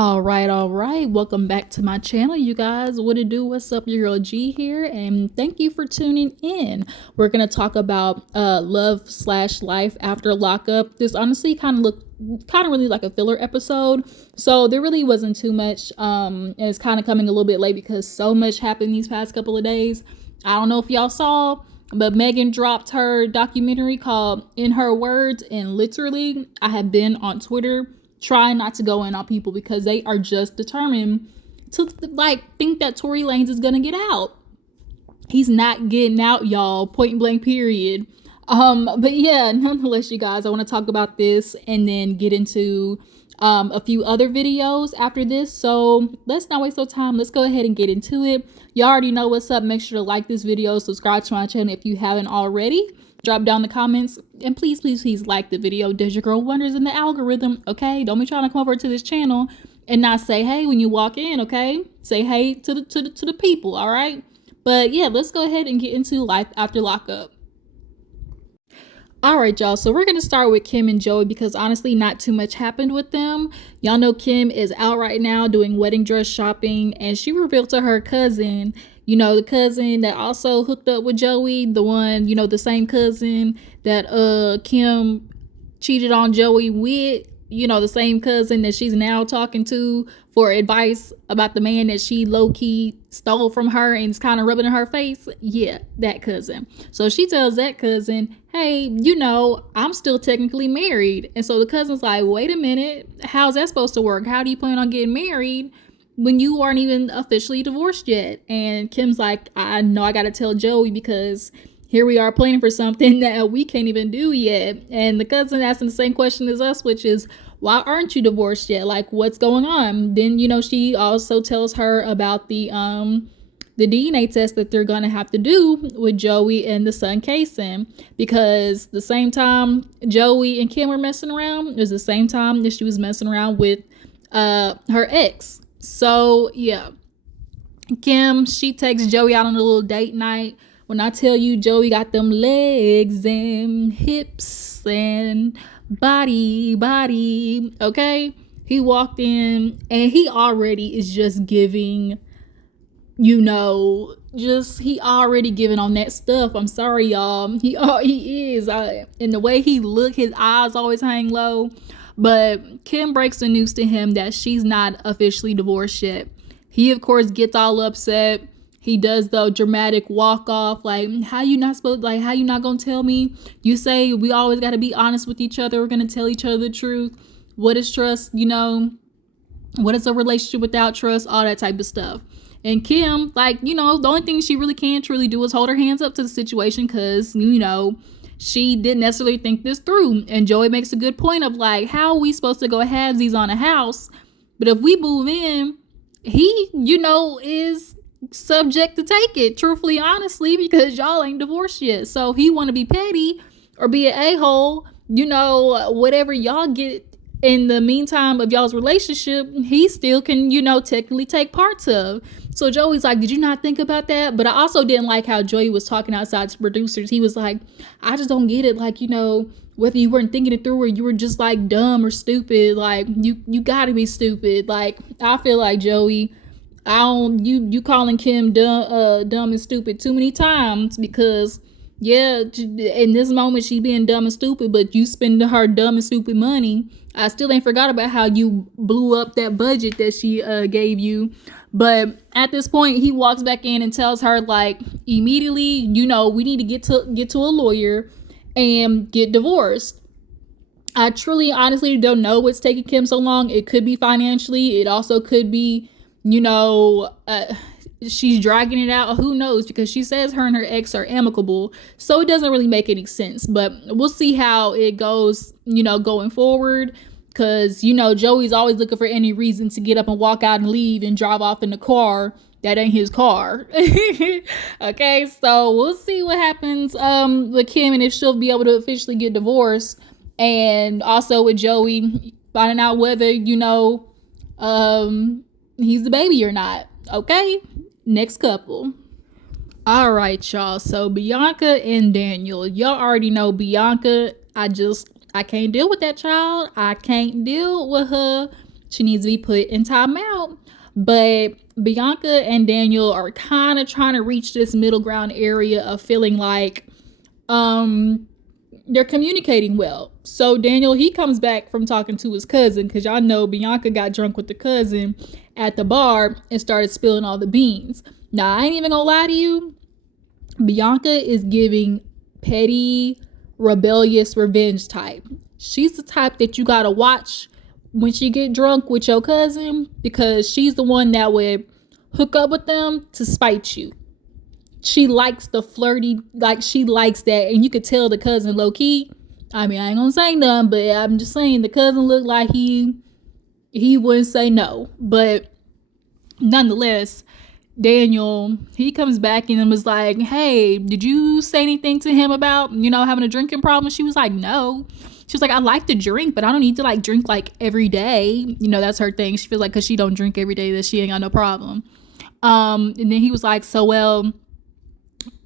All right. Welcome back to my channel, you guys. What it do? What's up? Your girl G here, and thank you for tuning in. We're gonna talk about love/life after lockup. This honestly kind of really like a filler episode, so there really wasn't too much. And it's kind of coming a little bit late because so much happened these past couple of days. I don't know if y'all saw, but Megan dropped her documentary called In Her Words, and literally, I have been on Twitter trying not to go in on people because they are just determined to think that Tory Lanez is gonna get out. He's not getting out, y'all. Point blank, period. But yeah, nonetheless, you guys, I want to talk about this and then get into a few other videos after this. So let's not waste no time. Let's go ahead and get into it. You already know what's up. Make sure to like this video, subscribe to my channel if you haven't already. Drop down the comments and please like the video. Does your girl wonders in the algorithm? Okay, don't be trying to come over to this channel and not say hey when you walk in. Okay, say hey to the people. All right, but yeah, let's go ahead and get into life after lockup. All right, y'all. So we're going to start with Kim and Joey because honestly, not too much happened with them. Y'all know Kim is out right now doing wedding dress shopping, and she revealed to her cousin, the cousin that also hooked up with Joey, the one, the same cousin that Kim cheated on Joey with, the same cousin that she's now talking to for advice about the man that she low-key stole from her and is kind of rubbing in her face. Yeah, that cousin. So she tells that cousin, hey, I'm still technically married. And so the cousin's like, wait a minute, how's that supposed to work? How do you plan on getting married when you aren't even officially divorced yet? And Kim's like, I know I gotta tell Joey because here we are planning for something that we can't even do yet. And the cousin asking the same question as us, which is, why aren't you divorced yet? Like, what's going on? Then, she also tells her about the DNA test that they're gonna have to do with Joey and the son Kason, because the same time Joey and Kim were messing around was the same time that she was messing around with her ex. So yeah, Kim, she takes Joey out on a little date night. When I tell you Joey got them legs and hips and body, okay? He walked in and he already is just giving, he already giving on that stuff. I'm sorry, y'all. He is. And the way he look, his eyes always hang low. But Kim breaks the news to him that she's not officially divorced yet. He, of course, gets all upset. He does the dramatic walk off, like, how you not gonna tell me? You say we always got to be honest with each other. We're gonna tell each other the truth. What is trust? What is a relationship without trust? All that type of stuff. And Kim, the only thing she really can truly do is hold her hands up to the situation because, she didn't necessarily think this through. And Joey makes a good point of like, how are we supposed to go halvesies on a house? But if we move in, he, is subject to take it, truthfully, honestly, because y'all ain't divorced yet. So if he want to be petty or be an a-hole, whatever y'all get in the meantime of y'all's relationship, he still can, technically take parts of. So Joey's like, did you not think about that? But I also didn't like how Joey was talking outside to producers. He was like, I just don't get it. Like, whether you weren't thinking it through or you were just like dumb or stupid, like you gotta be stupid. Like, I feel like Joey, you calling Kim dumb and stupid too many times because yeah, in this moment she being dumb and stupid, but you spending her dumb and stupid money. I still ain't forgot about how you blew up that budget that she gave you. But at this point, he walks back in and tells her like immediately, we need to get to a lawyer and get divorced. I truly, honestly don't know what's taking Kim so long. It could be financially. It also could be, she's dragging it out. Who knows? Because she says her and her ex are amicable. So it doesn't really make any sense. But we'll see how it goes, going forward. Because, Joey's always looking for any reason to get up and walk out and leave and drive off in the car that ain't his car. Okay, so we'll see what happens with Kim and if she'll be able to officially get divorced. And also with Joey finding out whether, he's the baby or not. Okay, next couple. All right, y'all. So Bianca and Daniel. Y'all already know Bianca. I can't deal with that child. I can't deal with her She needs to be put in timeout. But Bianca and Daniel are kind of trying to reach this middle ground area of feeling like they're communicating well. So Daniel, he comes back from talking to his cousin, because y'all know Bianca got drunk with the cousin at the bar and started spilling all the beans. Now, I ain't even gonna lie to you. Bianca is giving petty, rebellious revenge type. She's the type that you gotta watch when she get drunk with your cousin, because she's the one that would hook up with them to spite you. She likes the flirty, like she likes that, and you could tell the cousin low key. I mean, I ain't gonna say nothing, but I'm just saying the cousin looked like he wouldn't say no. But nonetheless, Daniel, he comes back and was like, hey, did you say anything to him about, having a drinking problem? She was like, no. She was like, I like to drink, but I don't need to like drink like every day. That's her thing. She feels like because she don't drink every day that she ain't got no problem. And then he was like, so well,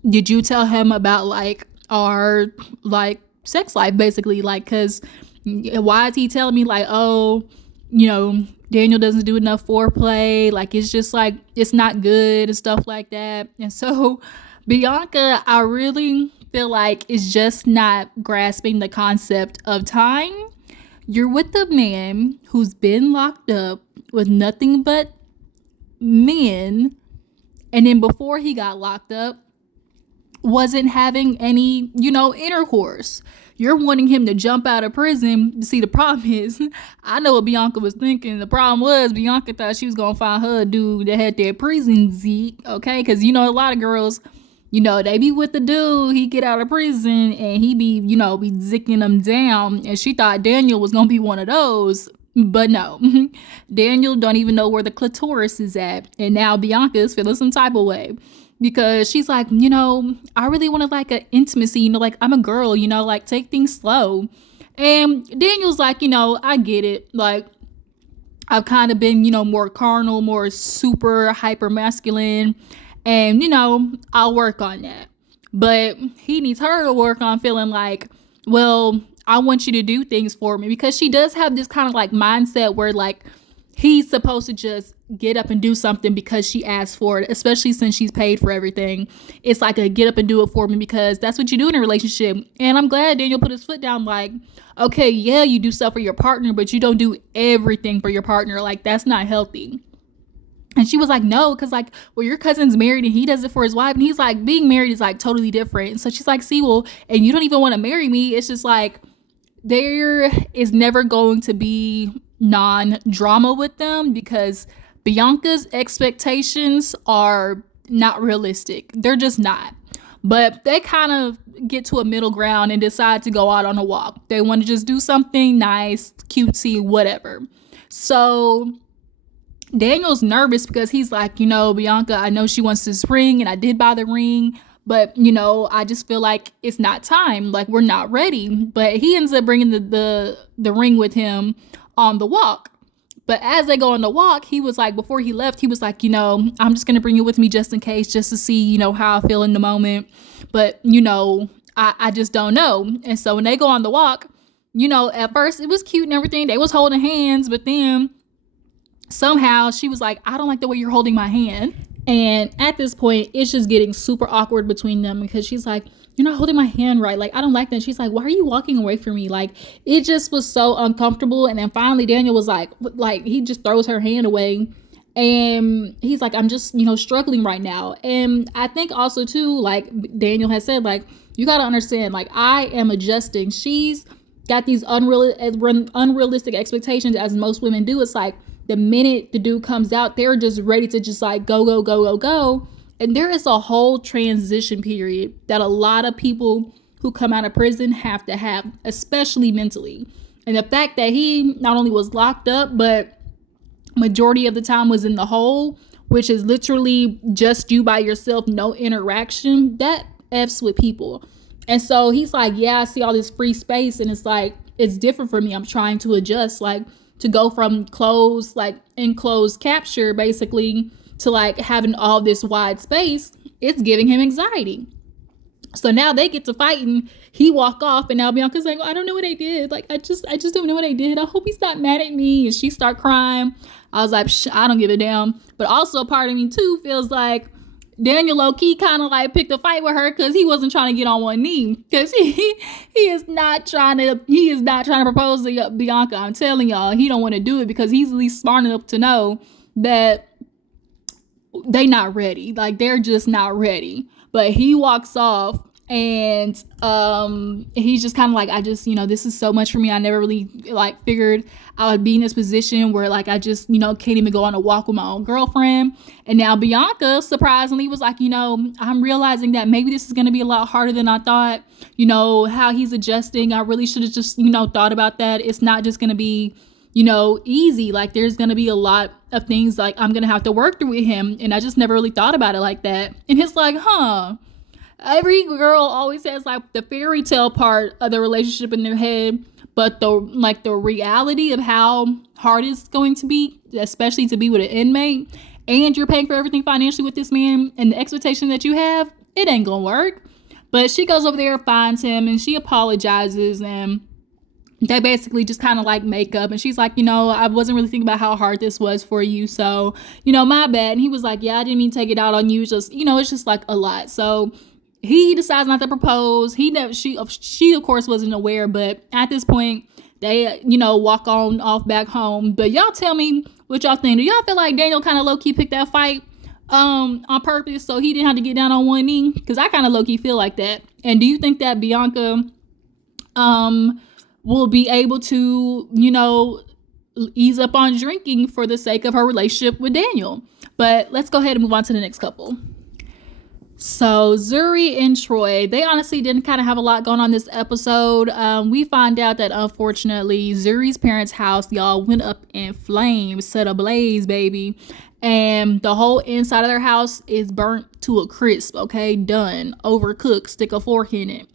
did you tell him about like our like sex life, basically? Like, because why is he telling me like, oh, Daniel doesn't do enough foreplay, like it's just like it's not good and stuff like that. And so Bianca, I really feel like is just not grasping the concept of time. You're with a man who's been locked up with nothing but men, and then before he got locked up wasn't having any intercourse. You're wanting him to jump out of prison. See, the problem is, I know what Bianca was thinking. The problem was Bianca thought she was gonna find her a dude that had that prison Zeke, okay? Because a lot of girls, they be with the dude, he get out of prison and he be be zicking them down, and she thought Daniel was gonna be one of those. But no, Daniel don't even know where the clitoris is at, and now Bianca is feeling some type of way, because she's like, I really wanted like an intimacy, like I'm a girl, like take things slow. And Daniel's like, I get it. Like I've kind of been, more carnal, more super hyper masculine, and, I'll work on that. But he needs her to work on feeling like, well, I want you to do things for me, because she does have this kind of like mindset where like he's supposed to just get up and do something because she asked for it, especially since she's paid for everything. It's like a get up and do it for me, because that's what you do in a relationship. And I'm glad Daniel put his foot down, like, okay, yeah, you do stuff for your partner, but you don't do everything for your partner. Like, that's not healthy. And she was like, no, because like, well, your cousin's married and he does it for his wife. And he's like, being married is like totally different. And so she's like, see, well, and you don't even want to marry me. It's just like, there is never going to be non-drama with them, because Bianca's expectations are not realistic. They're just not. But they kind of get to a middle ground and decide to go out on a walk. They want to just do something nice, cutesy, whatever. So Daniel's nervous because he's like, Bianca, I know she wants this ring and I did buy the ring, but I just feel like it's not time. Like, we're not ready. But he ends up bringing the ring with him on the walk. But as they go on the walk, he was like, before he left, he was like, I'm just going to bring you with me just in case, just to see, how I feel in the moment. But, I just don't know. And so when they go on the walk, at first it was cute and everything. They was holding hands, but then somehow she was like, I don't like the way you're holding my hand. And at this point, it's just getting super awkward between them, because she's like, you're not holding my hand right. Like, I don't like that. And she's like, why are you walking away from me? Like, it just was so uncomfortable. And then finally Daniel was like he just throws her hand away. And he's like, I'm just, struggling right now. And I think also too, like Daniel has said, like, you got to understand, like, I am adjusting. She's got these unrealistic expectations, as most women do. It's like the minute the dude comes out, they're just ready to just like go, go, go, go, go. And there is a whole transition period that a lot of people who come out of prison have to have, especially mentally. And the fact that he not only was locked up, but majority of the time was in the hole, which is literally just you by yourself, no interaction, that F's with people. And so he's like, yeah, I see all this free space, and it's like, it's different for me. I'm trying to adjust, like, to go from closed, like enclosed capture, basically, to like having all this wide space. It's giving him anxiety. So now they get to fighting. He walk off, and now Bianca's like, I don't know what I did. Like, I just don't know what I did. I hope he's not mad at me. And she start crying. I was like, I don't give a damn. But also, part of me too feels like Daniel low key kind of like picked a fight with her because he wasn't trying to get on one knee, because he is not trying to propose to Bianca. I'm telling y'all, he don't want to do it because he's at least smart enough to know that they not ready. Like, they're just not ready. But he walks off, and he's just kind of like, this is so much for me. I never really like figured I would be in this position where like I just can't even go on a walk with my own girlfriend. And now Bianca surprisingly was like, I'm realizing that maybe this is going to be a lot harder than I thought. How he's adjusting, I really should have just thought about that. It's not just going to be easy. Like, there's gonna be a lot of things like I'm gonna have to work through with him, and I just never really thought about it like that. And it's like, every girl always has like the fairy tale part of the relationship in their head, but the reality of how hard it's going to be, especially to be with an inmate, and you're paying for everything financially with this man, and the expectation that you have, it ain't gonna work. But she goes over there, finds him, and she apologizes, and they basically just kind of like make up. And she's like, I wasn't really thinking about how hard this was for you. So, my bad. And he was like, yeah, I didn't mean to take it out on you. It's just, it's just like a lot. So he decides not to propose. She of course wasn't aware, but at this point they, walk on off back home. But y'all tell me what y'all think. Do y'all feel like Daniel kind of low key picked that fight on purpose so he didn't have to get down on one knee? Because I kind of low key feel like that. And do you think that Bianca, will be able to, ease up on drinking for the sake of her relationship with Daniel? But let's go ahead and move on to the next couple. So Zuri and Troy, they honestly didn't kind of have a lot going on this episode. We find out that unfortunately Zuri's parents' house, y'all, went up in flames, set ablaze, baby. And the whole inside of their house is burnt to a crisp, okay? Done. Overcooked. Stick a fork in it.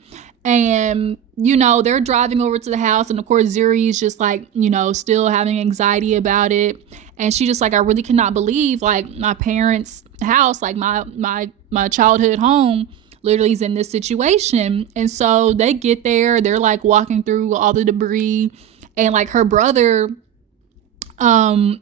And, they're driving over to the house. And of course, Zuri is just like, still having anxiety about it. And she just like, I really cannot believe like my parents' house, like my childhood home literally is in this situation. And so they get there, they're like walking through all the debris, and like her brother,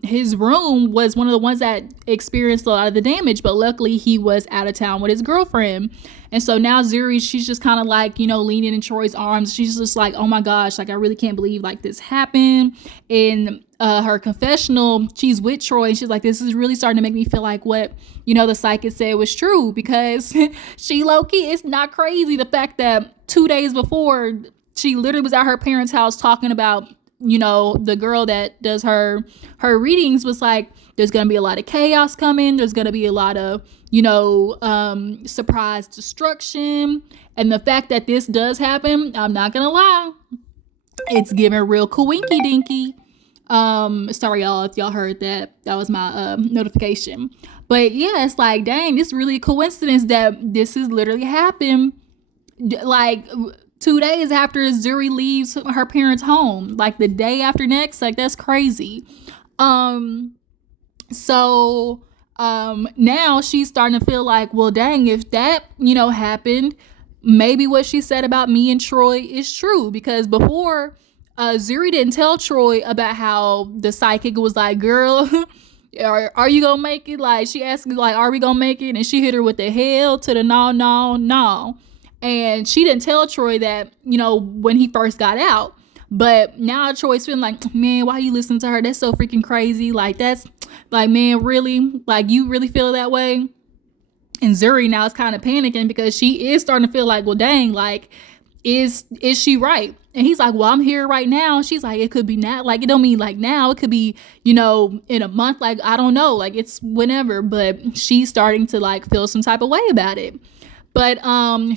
his room was one of the ones that experienced a lot of the damage, but luckily he was out of town with his girlfriend. And so now Zuri, she's just kind of like, leaning in Troy's arms. She's just like, oh my gosh, like I really can't believe like this happened. In her confessional, she's with Troy, and she's like, this is really starting to make me feel like what the psychic said was true, because she low-key, it's not crazy the fact that 2 days before she literally was at her parents' house talking about the girl that does her readings was like, there's gonna be a lot of chaos coming, there's gonna be a lot of surprise destruction. And the fact that this does happen, I'm not gonna lie, it's giving real coinky dinky. Sorry y'all if y'all heard that was my notification. But yeah, it's like, dang, it's really a coincidence that this has literally happened like 2 days after Zuri leaves her parents' home, like the day after next. Like, that's crazy. So now she's starting to feel like, well, dang, if that, happened, maybe what she said about me and Troy is true. Because before, Zuri didn't tell Troy about how the psychic was like, girl, are you gonna make it? Like, she asked me, like, are we gonna make it? And she hit her with the hell to the no. And she didn't tell Troy that, when he first got out. But now Troy's feeling like, man, why you listen to her? That's so freaking crazy. Like, that's like, man, really? Like, you really feel that way? And Zuri now is kind of panicking because she is starting to feel like, well, dang, like, is she right? And he's like, well, I'm here right now. She's like, it could be now. Like, it don't mean like now. It could be, in a month. Like, I don't know. Like, it's whenever. But she's starting to like feel some type of way about it. But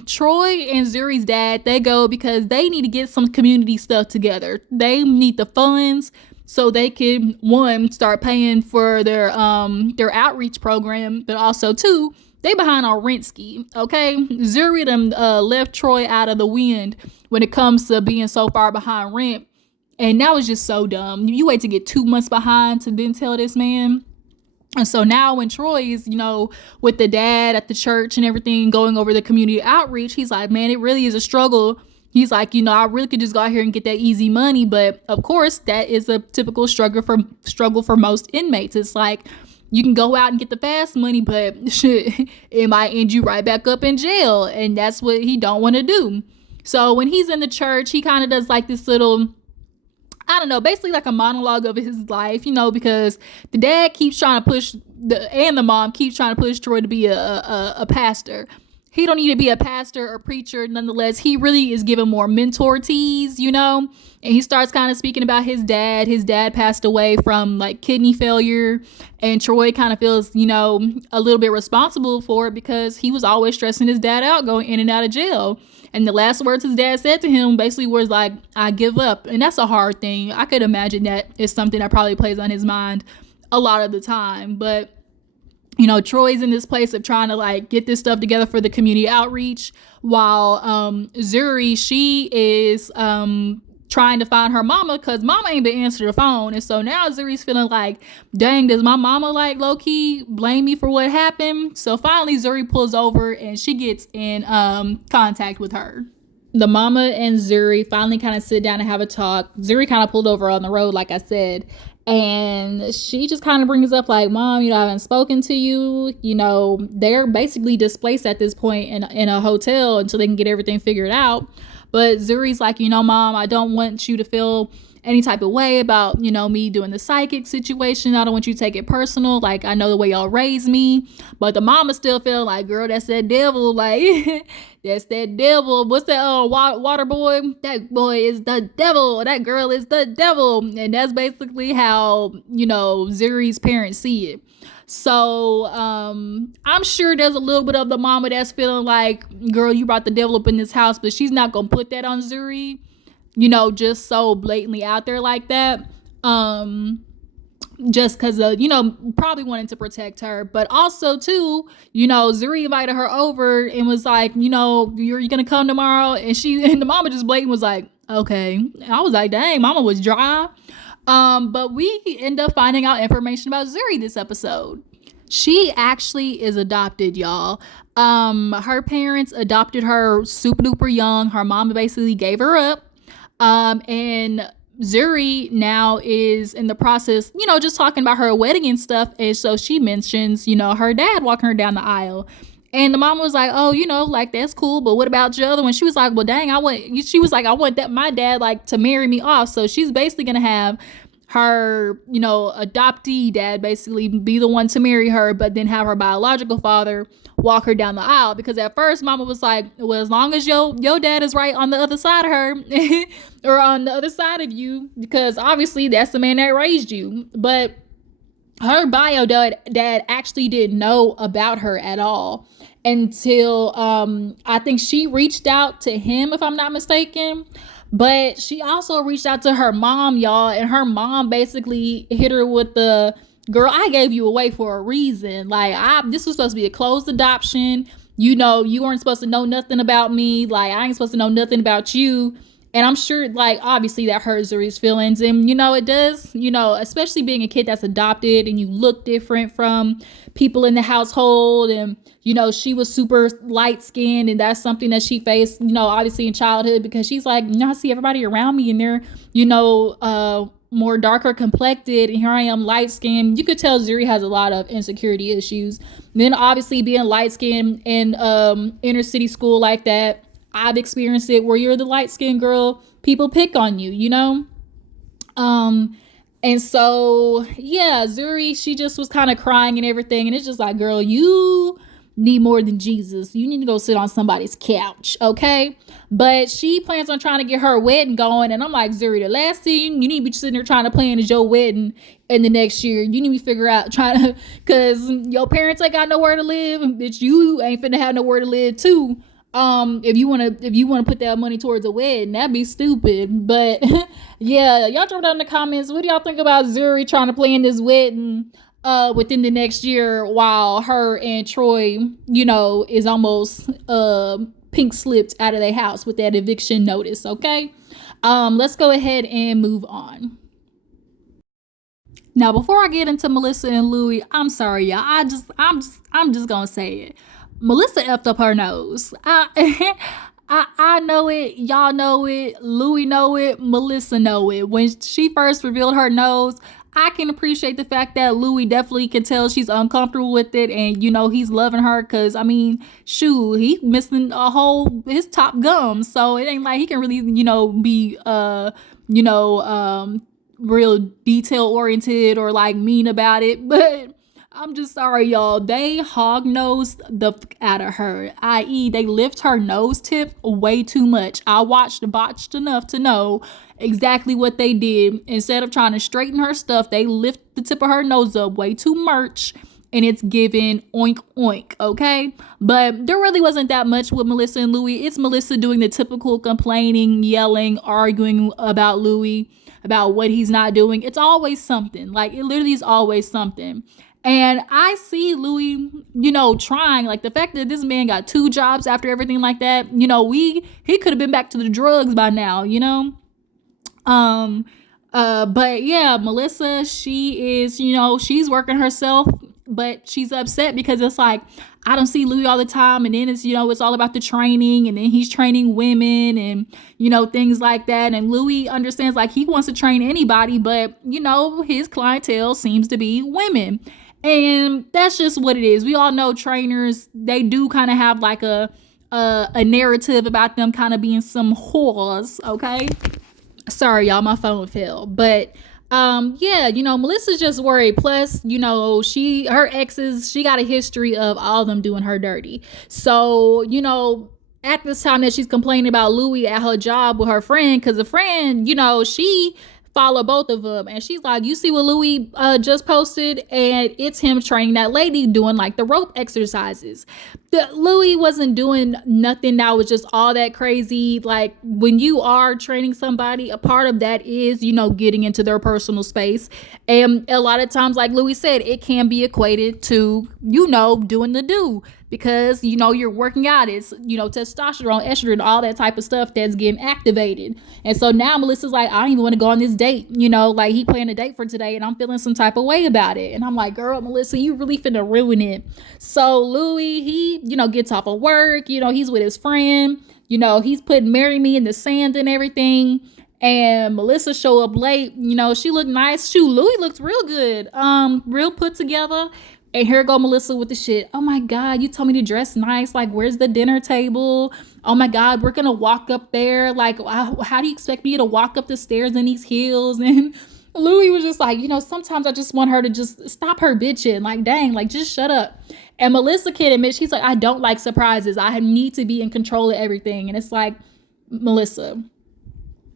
Troy and Zuri's dad, they go because they need to get some community stuff together. They need the funds so they can, one, start paying for their outreach program, but also, two, they behind on rent ski, okay? Zuri them left Troy out of the wind when it comes to being so far behind rent. And that was just so dumb. You wait to get 2 months behind to then tell this man. And so now when Troy is, with the dad at the church and everything, going over the community outreach, he's like, man, it really is a struggle. He's like, I really could just go out here and get that easy money. But of course, that is a typical struggle for most inmates. It's like, you can go out and get the fast money, but shit, it might end you right back up in jail. And that's what he don't want to do. So when he's in the church, he kind of does like this little, I don't know, basically like a monologue of his life, because the dad keeps trying to push and the mom keeps trying to push Troy to be a pastor. He don't need to be a pastor or preacher. Nonetheless, he really is giving more mentor teas, and he starts kind of speaking about his dad. His dad passed away from like kidney failure, and Troy kind of feels, a little bit responsible for it because he was always stressing his dad out going in and out of jail. And the last words his dad said to him basically was like, I give up. And that's a hard thing. I could imagine that is something that probably plays on his mind a lot of the time. But Troy's in this place of trying to like get this stuff together for the community outreach, while Zuri, she is trying to find her mama because mama ain't been answering the phone. And so now Zuri's feeling like, dang, does my mama like low-key blame me for what happened? So finally Zuri pulls over and she gets in contact with her. The mama and Zuri finally kind of sit down and have a talk. Zuri kind of pulled over on the road, like I said. And she just kind of brings up like, Mom, I haven't spoken to you. They're basically displaced at this point in a hotel until they can get everything figured out. But Zuri's like, Mom, I don't want you to feel any type of way about, me doing the psychic situation. I don't want you to take it personal. Like, I know the way y'all raised me. But the mama still feel like, girl, that's that devil. Like, that's that devil. What's that water boy? That boy is the devil. That girl is the devil. And that's basically how, Zuri's parents see it. So I'm sure there's a little bit of the mama that's feeling like, girl, you brought the devil up in this house, but she's not going to put that on Zuri, just so blatantly out there like that. Just because of, probably wanting to protect her. But also, too, Zuri invited her over and was like, you're going to come tomorrow? And the mama just blatant was like, okay. And I was like, dang, mama was dry. But we end up finding out information about Zuri this episode. She actually is adopted, y'all. Her parents adopted her super duper young. Her mom basically gave her up. And Zuri now is in the process, just talking about her wedding and stuff. And so she mentions, her dad walking her down the aisle. And the mom was like, oh, like, that's cool. But what about your other one? She was like, well, dang, I want that my dad, like, to marry me off. So she's basically going to have her, adoptee dad basically be the one to marry her, but then have her biological father walk her down the aisle. Because at first mama was like, well, as long as your dad is right on the other side of her or on the other side of you, because obviously that's the man that raised you. But her bio dad actually didn't know about her at all until I think she reached out to him, if I'm not mistaken. But she also reached out to her mom, y'all, and her mom basically hit her with the, girl, I gave you away for a reason. Like, this was supposed to be a closed adoption. You weren't supposed to know nothing about me. Like, I ain't supposed to know nothing about you. And I'm sure, like, obviously that hurt Zuri's feelings. And, it does, especially being a kid that's adopted and you look different from people in the household. And, she was super light skinned, and that's something that she faced, obviously in childhood, because she's like, I see everybody around me and they're, more darker complected, and here I am light skinned. You could tell Zuri has a lot of insecurity issues. And then obviously being light skinned in inner city school like that, I've experienced it where you're the light skinned girl, people pick on you, and so, yeah, Zuri, she just was kind of crying and everything. And it's just like, girl, you need more than Jesus. You need to go sit on somebody's couch, okay? But she plans on trying to get her wedding going. And I'm like, Zuri, the last thing you need to be sitting there trying to plan is your wedding in the next year. You need to figure out because your parents ain't got nowhere to live. Bitch, you ain't finna have nowhere to live too. If you want to put that money towards a wedding, that'd be stupid. But yeah, y'all drop down in the comments, what do y'all think about Zuri trying to plan this wedding within the next year, while her and Troy, is almost pink slipped out of their house with that eviction notice? Okay, let's go ahead and move on. Now, before I get into Melissa and Louie, I'm sorry, y'all. I'm just gonna say it. Melissa effed up her nose. I know it. Y'all know it. Louie know it. Melissa know it. When she first revealed her nose, I can appreciate the fact that Louie definitely can tell she's uncomfortable with it, and he's loving her. Cause I mean, shoot, he missing his top gum, so it ain't like he can really be you know real detail oriented or like mean about it. But I'm just sorry, y'all. They hog nosed the out of her, i.e., they lift her nose tip way too much. I watched Botched enough to know exactly what they did. Instead of trying to straighten her stuff, they lift the tip of her nose up way too much, and it's giving oink oink, okay? But there really wasn't that much with Melissa and Louie. It's Melissa doing the typical complaining, yelling, arguing about Louie, about what he's not doing. It's always something. Like, it literally is always something. And I see Louie, trying. Like, the fact that this man got 2 jobs after everything like that, he could have been back to the drugs by now, but yeah, Melissa, she is, she's working herself, but she's upset because it's like, I don't see Louie all the time. And then it's, it's all about the training, and then he's training women and, things like that. And Louie understands, like, he wants to train anybody, but, his clientele seems to be women. And that's just what it is. We all know trainers, they do kind of have like a narrative about them kind of being some whores, okay? Sorry, y'all, my phone fell. But yeah, Melissa's just worried. Plus, her exes, she got a history of all of them doing her dirty. So, at this time that she's complaining about Louie at her job with her friend, because the friend, she follow both of them, and she's like, you see what Louie just posted, and it's him training that lady doing like the rope exercises. Louie wasn't doing nothing that was just all that crazy. Like, when you are training somebody, a part of that is getting into their personal space, and a lot of times, like Louie said, it can be equated to doing the do, because you're working out. It's testosterone, estrogen, all that type of stuff that's getting activated. And so now Melissa's like, I don't even want to go on this date, like he planned a date for today and I'm feeling some type of way about it. And I'm like, girl, Melissa, you really finna ruin it. So Louie, he gets off of work, he's with his friend, he's putting marry me in the sand and everything. And Melissa show up late, she looked nice. Shoot, Louie looks real good, real put together. And here go Melissa with the shit. Oh my God, you told me to dress nice. Like, where's the dinner table? Oh my God, we're gonna walk up there. Like, how do you expect me to walk up the stairs in these heels? And Louie was just like, sometimes I just want her to just stop her bitching. Like, dang, like, just shut up. And Melissa can admit, she's like, I don't like surprises. I need to be in control of everything. And it's like, Melissa,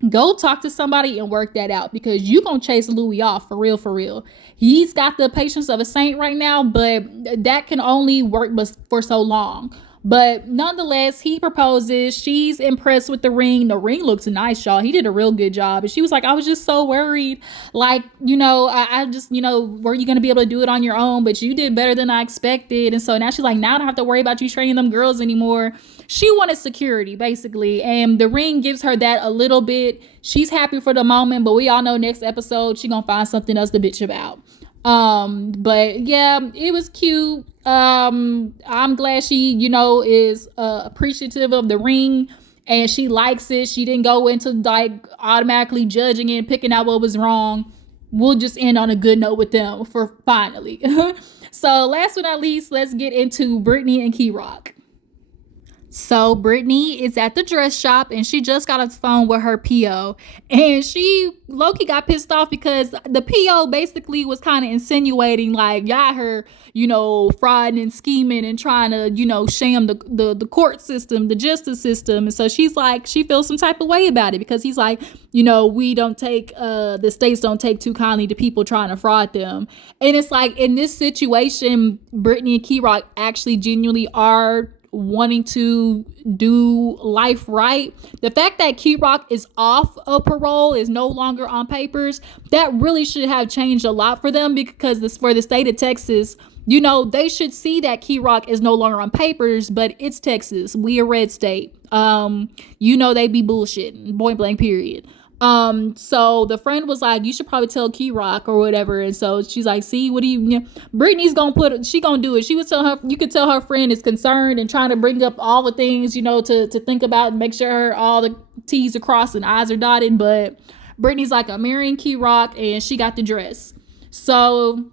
go talk to somebody and work that out, because you gonna chase Louie off for real, for real. He's got the patience of a saint right now, but that can only work for so long. But nonetheless, he proposes. She's impressed with the ring. The ring looks nice, y'all. He did a real good job. And she was like, I was just so worried. Like, I just, were you going to be able to do it on your own? But you did better than I expected. And so now she's like, now I don't have to worry about you training them girls anymore. She wanted security, basically. And the ring gives her that a little bit. She's happy for the moment, but we all know next episode, she's going to find something else to bitch about. But yeah, it was cute. I'm glad she, is appreciative of the ring, and she likes it. She didn't go into like automatically judging it and picking out what was wrong. We'll just end on a good note with them for finally. So last but not least, let's get into Britney and KY Rock. So Britney is at the dress shop, and she just got off the phone with her PO, and she low-key got pissed off because the PO basically was kind of insinuating like, y'all her, frauding and scheming and trying to, sham the court system, the justice system. And so she's like, she feels some type of way about it, because he's like, we don't take, the states don't take too kindly to people trying to fraud them. And it's like, in this situation, Britney and KY Rock actually genuinely are wanting to do life right. The fact that KY Rock is off of parole, is no longer on papers, that really should have changed a lot for them, because for the state of Texas, they should see that KY Rock is no longer on papers, but it's Texas. We a red state. They be bullshitting, point blank period. So the friend was like, you should probably tell Key Rock or whatever. And so she's like, see, what do you, Brittany's she gonna do it. She was telling her, you could tell her friend is concerned and trying to bring up all the things, to think about and make sure all the T's are crossed and I's are dotted. But Brittany's like, I'm marrying Key Rock, and she got the dress. So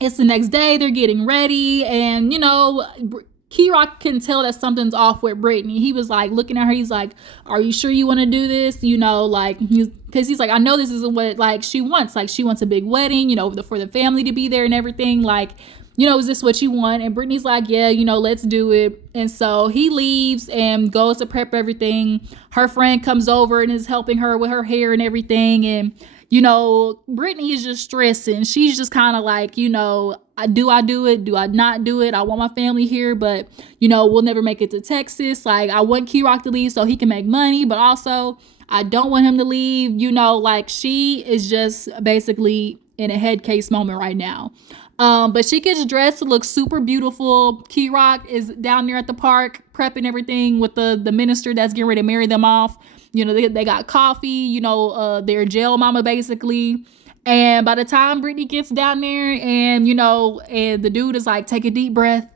it's the next day, they're getting ready, and Key Rock can tell that something's off with Britney. He was like looking at her. He's like, "Are you sure you want to do this?" Because he's like, "I know this isn't what she wants. Like she wants a big wedding, for the family to be there and everything. Like, is this what you want?" And Britney's like, "Yeah, let's do it." And so he leaves and goes to prep everything. Her friend comes over and is helping her with her hair and everything, and Britney is just stressing. She's just kind of like, do I do it? Do I not do it? I want my family here, but, we'll never make it to Texas. Like, I want Key Rock to leave so he can make money, but also I don't want him to leave. She is just basically in a head case moment right now. But she gets dressed to look super beautiful. Key Rock is down there at the park prepping everything with the minister that's getting ready to marry them off. They got coffee, their jail mama basically. And by the time Britney gets down there and the dude is like, take a deep breath,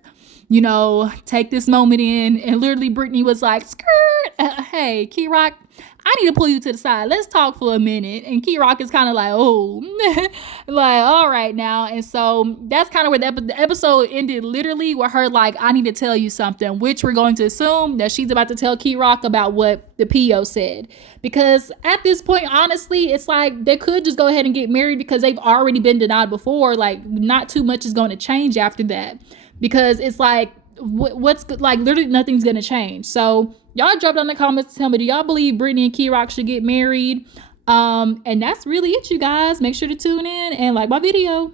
take this moment in. And literally Britney was like, skirt, hey, Key Rock, I need to pull you to the side. Let's talk for a minute. And Key Rock is kind of like, oh, like, all right now. And so that's kind of where the episode ended, literally, with her like, I need to tell you something, which we're going to assume that she's about to tell Key Rock about what the PO said. Because at this point, honestly, it's like they could just go ahead and get married because they've already been denied before. Like, not too much is going to change after that. Because it's like, what's like, literally nothing's going to change. So y'all drop down in the comments to tell me, do y'all believe Britney and Key Rock should get married? And that's really it, you guys. Make sure to tune in and like my video.